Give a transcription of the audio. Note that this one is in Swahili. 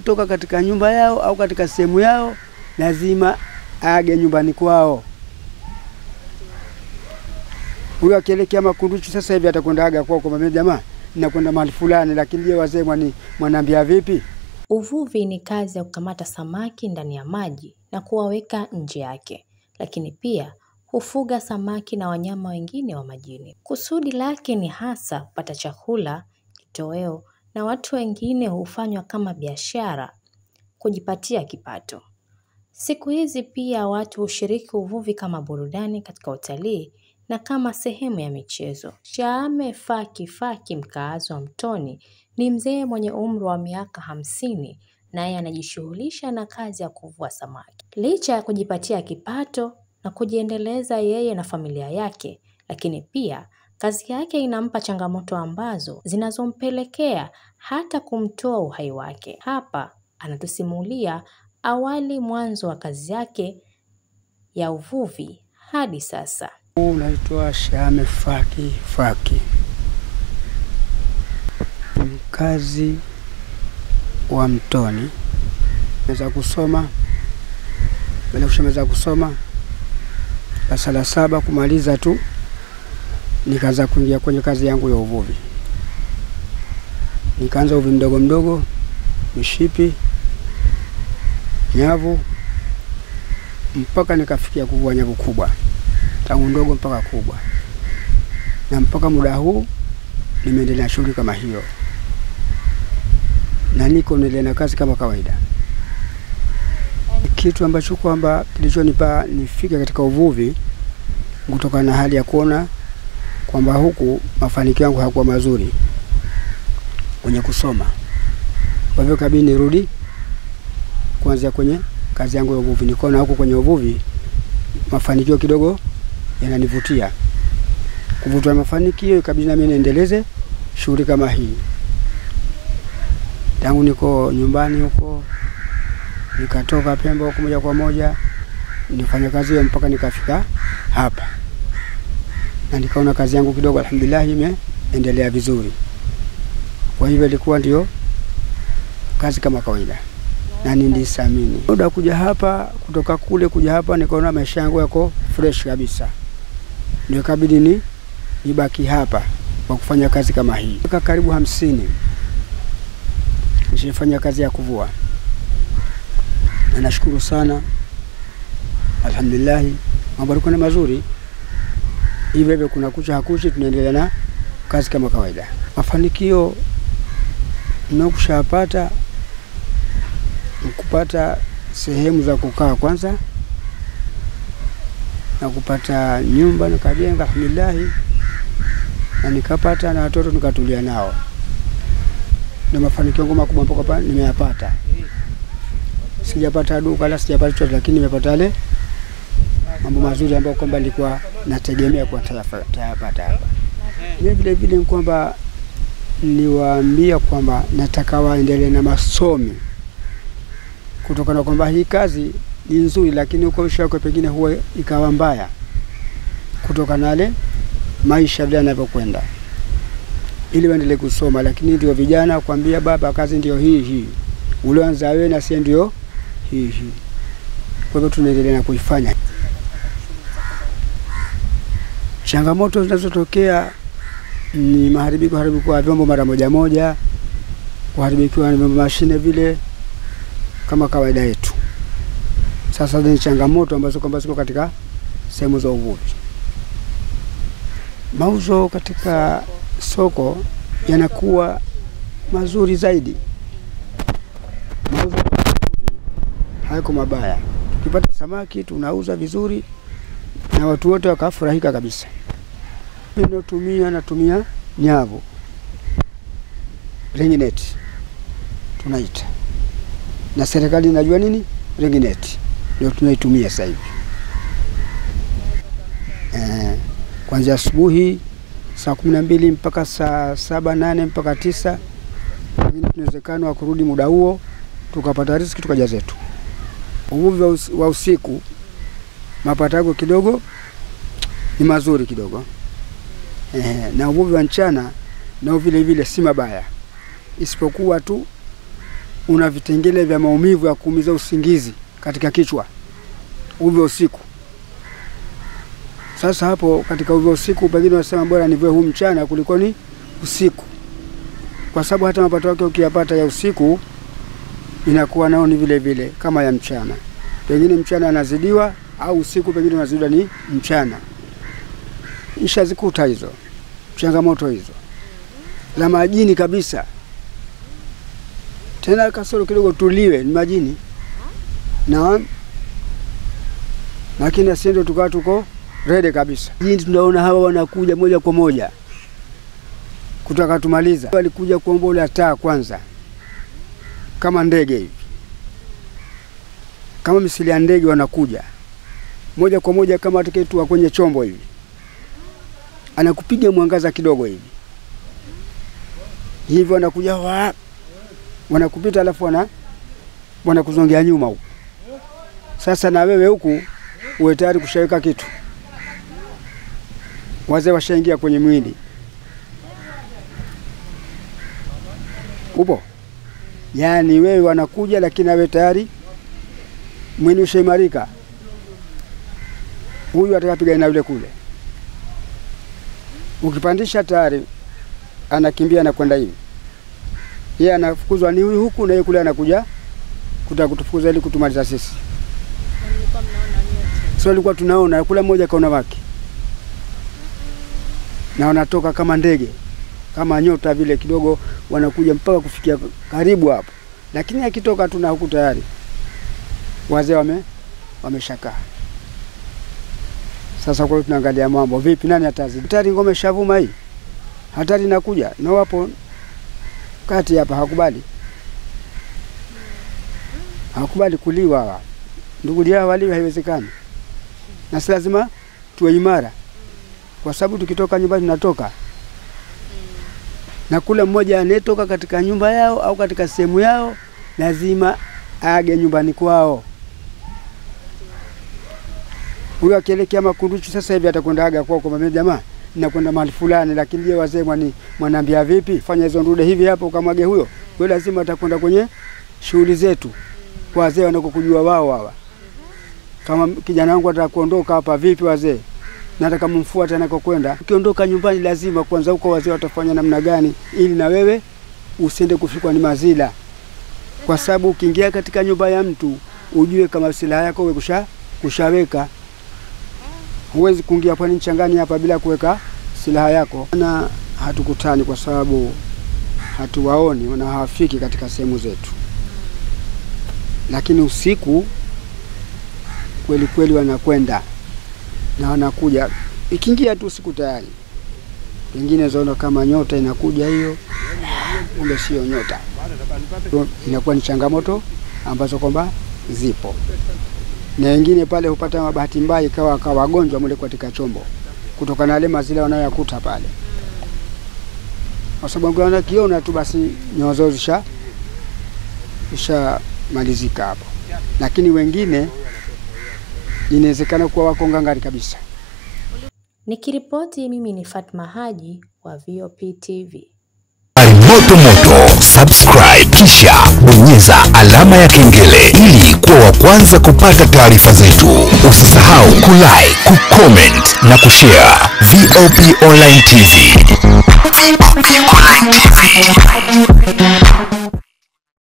Toka katika nyumba yao au katika sehemu yao, lazima age nyumbani kwao. Huyo akielekea Makunduchi sasa hivi atakwenda aga kwao, kwa mama jamaa ninakwenda mahali fulani, lakini je, wazee mwanaambia vipi? Uvuvi ni kazi ya kukamata samaki ndani ya maji na kuwaweka nje yake, lakini pia hufuga samaki na wanyama wengine wa majini. Kusudi lake ni hasa kupata chakula, kitoweo, na watu wengine hufanywa kama biashara kujipatia kipato. Siku hizi pia watu hushiriki uvuvi kama burudani katika utalii na kama sehemu ya michezo. Shaame Faki, mkaazi wa Mtoni, ni mzee mwenye umri wa miaka 50, naye anajishughulisha na kazi ya kuvua samaki. Licha ya kujipatia kipato na kujiendeleza yeye na familia yake, lakini pia kazi yake inampa changamoto ambazo zinazompelekea hata kumtoa uhai wake. Hapa anatusimulia awali mwanzo wa kazi yake ya uvuvi hadi sasa. Naitwa Shaame Faki. Mkazi wa Mtoni. Naweza kusoma. Baada kushamaliza kusoma darasa la 7 kumaliza tu, nikaanza kuingia kwenye kazi yangu ya uvuvi. Nikaanza uvuvi mdogo mdogo, mishipi, nyavu, mpaka nikafikia kuvua nyavu kubwa, tangu ndogo mpaka kubwa. Na mpaka muda huu nimeendelea shughuli kama hiyo, na niko naendelea na kazi kama kawaida. Kitu ambacho kwamba kilichonipa nifike katika uvuvi kutokana na hali ya kuona kwamba huku mafanikio yangu hayakuwa mazuri kwenye kusoma. Kwa hivyo kabidi nirudi kuanzia kwenye kazi yangu ya uvuvi. Nikaona huku kwenye uvuvi mafanikio kidogo yananivutia. Kuvutia mafanikio ikabidi na mimi niendeleze shughuli kama hii. Tangu niko nyumbani huko, nikatoka Pemba huko moja kwa moja, nilifanya kazi hiyo mpaka nikafika hapa. Na nikaona kazi yangu kidogo alhamdulillah imeendelea vizuri. Kwa hivyo ilikuwa ndio kazi kama kawaida na nilisamini. Muda kuja hapa, kutoka kule kuja hapa, nikaona maisha yangu yako fresh kabisa. Ndio ikabidi nibaki hapa kwa kufanya kazi kama hii. Kwa karibu 50 nilifanya kazi ya kuvua. Na nashukuru sana. Alhamdulillah, mambo yalikuwa mazuri. Hivyo kuna kucha hakuchi, tunaendelea na kazi kama kawaida. Mafanikio ninayokushapata kupata sehemu za kukaa kwanza, na kupata nyumba nikajenga alhamdulillah, na nikapata na watoto nikatulia nao. Na mafanikio yangu makubwa mpaka hapa nimeyapata. Sijapata duka wala sijapata chochote, lakini nimepata yale mambo mazuri ambayo kwamba nilikuwa nategemea kwa tayapata hapa. Vile vile ni kwamba niwaambia kwamba nataka waendelee na masomo, kutokana kwamba hii kazi ni nzuri, lakini uko ushako pengine huwa ikawa mbaya kutokana na yale maisha vile yanavyokwenda. Ili waendelee kusoma, lakini ndio vijana kuambia baba kazi ndio hii. Ulianza wewe na si ndio hii. Kwa hivyo tunaendelea na kuifanya. Changamoto zinazotokea ni kuharibiwa kwa vyombo mara moja, kuharibiwa na mashine vile kama kawaida yetu. Sasa ni changamoto ambazo kwamba ziko katika sehemu za uvuvi. Mauzo katika soko yanakuwa mazuri zaidi. Mauzo hayako mabaya. Tukipata samaki tunauza vizuri na watu wote wakafurahika kabisa. Natumia nyavu, ringnet tunaita, na serikali inajua nini ringnet, ndio tunaitumia sasa hivi. Kuanzia asubuhi saa 12 mpaka saa 7, 8 mpaka 9. Lakini tunawezekana wa kurudi muda huo tukapata riziki tukaja zetu. Uvuvi wa usiku mapato yako kidogo ni mazuri kidogo. Na uvuvi wa mchana nao vile vile si mabaya. Isipokuwa tu una vitengele vya maumivu ya kuumiza usingizi katika kichwa uvyo usiku. Sasa hapo katika uvyo usiku pengine wasema bora nivue huu mchana kuliko ni usiku, kwa sababu hata mapato yake ukiyapata ya usiku inakuwa nao ni vile vile kama ya mchana. Pengine mchana anazidiwa au usiku pengine unazidiwa ni mchana. Ishazikuta hizo changamoto hizo la majini kabisa. Tena kasoro kidogo tuliwe ni majini. Naam. Lakini asiende tuko rede kabisa. Jini tunaona hawa wanakuja moja kwa moja kutaka tumaliza. Walikuja kuomba ule taa kwanza kama ndege hivi, kama misili ya ndege wanakuja moja kwa moja kama atakayetua kwenye chombo hivi, anakupiga mwangaza kidogo hivi hivyo, wanakuja wanakupita, alafu wanakuzongea nyuma huko. Sasa na wewe huku uwe tayari kushaweka kitu. Wazee washaingia kwenye mwili. Upo? Yani wewe wanakuja lakini wewe tayari mwili ushaimarika. Huyu atakapiga na yule kule. Ukipandisha tayari anakimbia na kwenda hivi. Yeye anafukuzwa ni huyu huku na yeye kule anakuja kutufukuza ili kutumaliza sisi. Sio alikuwa tunaona kula mmoja kaona wake. Na wanatoka kama ndege, kama nyota vile kidogo, wanakuja mpaka kufikia karibu hapo. Lakini akitoka tuna huku tayari wazee wameshakaa. Sasa kwa tunaangalia mambo vipi, nani atazi. Hatari ngome shavuma hii. Hatari inakuja. Na wapo kati hapa hakubali. Hakubali kuliwa. Ndugu yao waliwa haiwezekani. Na si lazima tuwe imara. Kwa sababu tukitoka nyumbani tunatoka. Na kula mmoja anetoka katika nyumba yao au katika sehemu yao lazima age nyumbani kwao. Huyo akielekea Makunduchi sasa hivi atakwenda aga kwao, kwa mama jamaa ninakwenda mahali fulani, lakini je wazee mwanaambia vipi? Fanya hizo ndude hivi hapo ukamwage huyo. Wewe lazima atakwenda kwenye shughuli zetu. Kwa wazee wanakokujua wao hawa. Kama kijana wangu atakuondoka hapa vipi wazee? Nataka mumfuate anakokwenda. Ukiondoka nyumbani lazima kwanza huko wazee watafanya namna gani ili na wewe usiende kufikwa ni mazila. Kwa sababu ukiingia katika nyumba ya mtu ujue kama silaha yako wewe kushaweka. Huwezi kuingia pwani Changani hapa bila kuweka silaha yako. Na hatukutani kwa sababu hatuwaoni na hawafiki katika sehemu zetu. Lakini usiku kweli kweli wanakwenda na wanakuja. Ikiingia tu usiku tayari. Wengine zaona kama nyota inakuja hiyo. Ule sio nyota. Inakuwa ni changamoto ambazo kwamba zipo. Na wengine pale hupata mabahati mbaya ikawa wagonjwa mle katika chombo kutokana na wale mazila wanayokuta pale. Kwa sababu wanakiona tu basi nyozo zisha malizika hapo. Lakini wengine inawezekana kuwa wako ngangari kabisa. Nikiripoti mimi ni Fatma Haji wa VOP TV. Moto subscribe kisha bonyeza alama ya kengele ili kuwa wa kwanza kupata taarifa zetu. Usisahau kulike, kucomment na kushare. VOP Online TV. VOP Online TV.